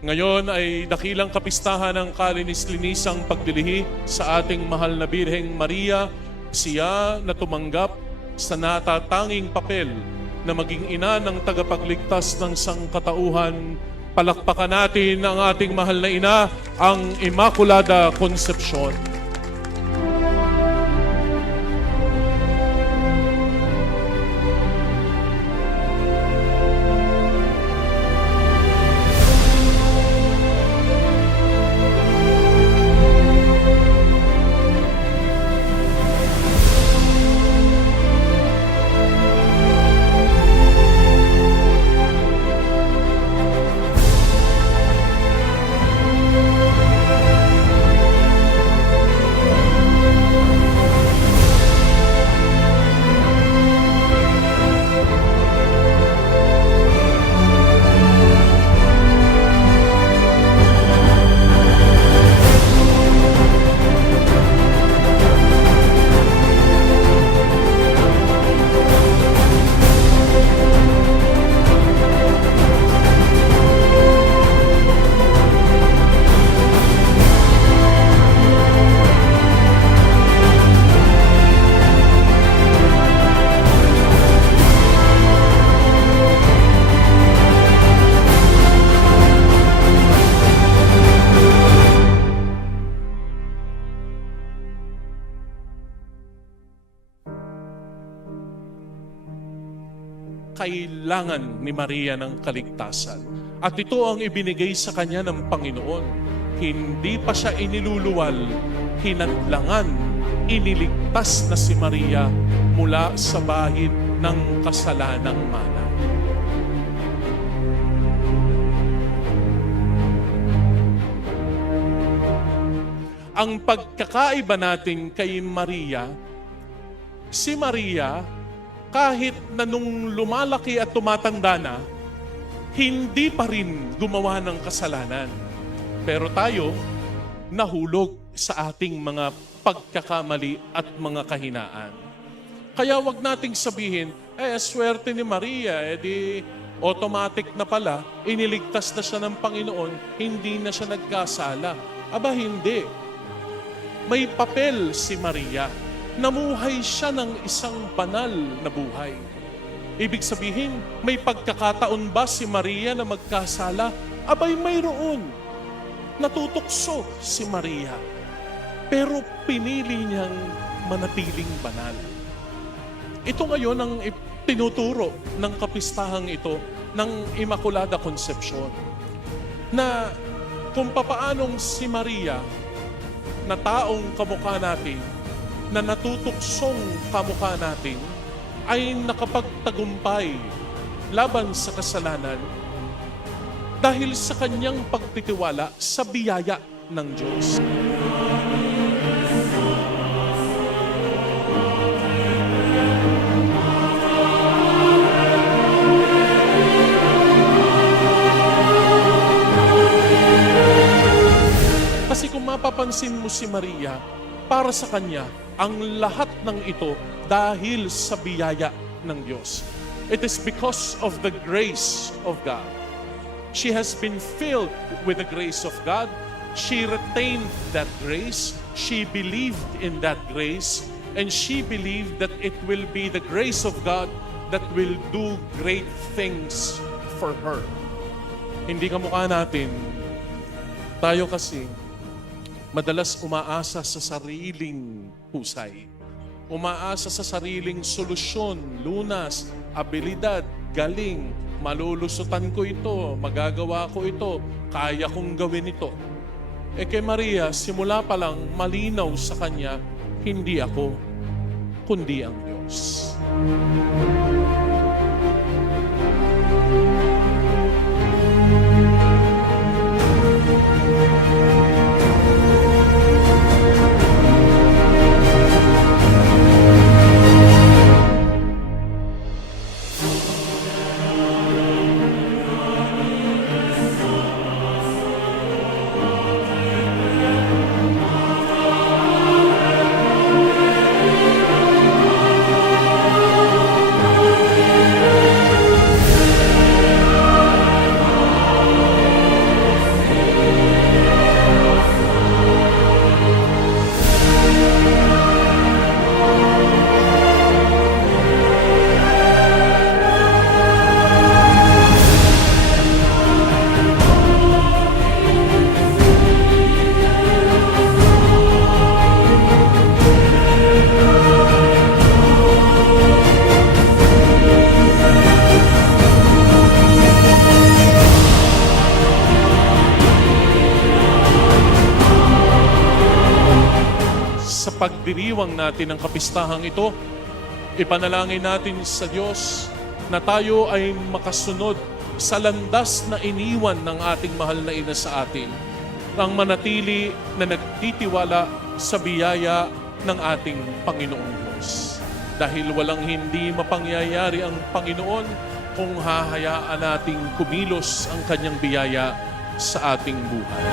Ngayon ay dakilang kapistahan ng kalinis-linisang paglilihi sa ating mahal na Birheng Maria, siya na tumanggap sa natatanging papel na maging ina ng tagapagligtas ng sangkatauhan. Palakpakan natin ang ating mahal na ina, ang Immaculada Concepcion. Kailangan ni Maria ng kaligtasan. At ito ang ibinigay sa kanya ng Panginoon. Hindi pa siya iniluluwal, hinadlangan, iniligtas na si Maria mula sa bahid ng kasalanang mana. Ang pagkakaiba natin kay Maria, si Maria, kahit na nung lumalaki at tumatanda na, hindi pa rin gumawa ng kasalanan. Pero tayo, nahulog sa ating mga pagkakamali at mga kahinaan. Kaya wag nating sabihin, swerte ni Maria, di automatic na pala, iniligtas na siya ng Panginoon, hindi na siya nagkasala. Aba, hindi. May papel si Maria. Namuhay siya ng isang banal na buhay. Ibig sabihin, may pagkakataon ba si Maria na magkasala? Abay, mayroon. Natutukso si Maria. Pero pinili niyang manatiling banal. Ito ngayon ang tinuturo ng kapistahang ito ng Immaculada Concepcion. Na kung papaanong si Maria, na taong kamukha natin, na natutuksong kamukha natin, ay nakapagtagumpay laban sa kasalanan dahil sa kanyang pagtitiwala sa biyaya ng Diyos. Kasi kung mapapansin mo si Maria, para sa kanya, ang lahat ng ito dahil sa biyaya ng Diyos. It is because of the grace of God. She has been filled with the grace of God. She retained that grace. She believed in that grace. And she believed that it will be the grace of God that will do great things for her. Hindi kamukha natin. Tayo kasi, madalas umaasa sa sariling husay. Umaasa sa sariling solusyon, lunas, abilidad, galing. Malulusutan ko ito, magagawa ko ito, kaya kong gawin ito. Kay Maria, simula pa lang malinaw sa kanya, hindi ako, kundi ang Diyos. pagdiriwang natin ng kapistahang ito. Ipanalangin natin sa Diyos na tayo ay makasunod sa landas na iniwan ng ating mahal na ina sa atin, ang manatili na nagtitiwala sa biyaya ng ating Panginoong Diyos. Dahil walang hindi mapangyayari ang Panginoon kung hahayaan nating kumilos ang kanyang biyaya sa ating buhay.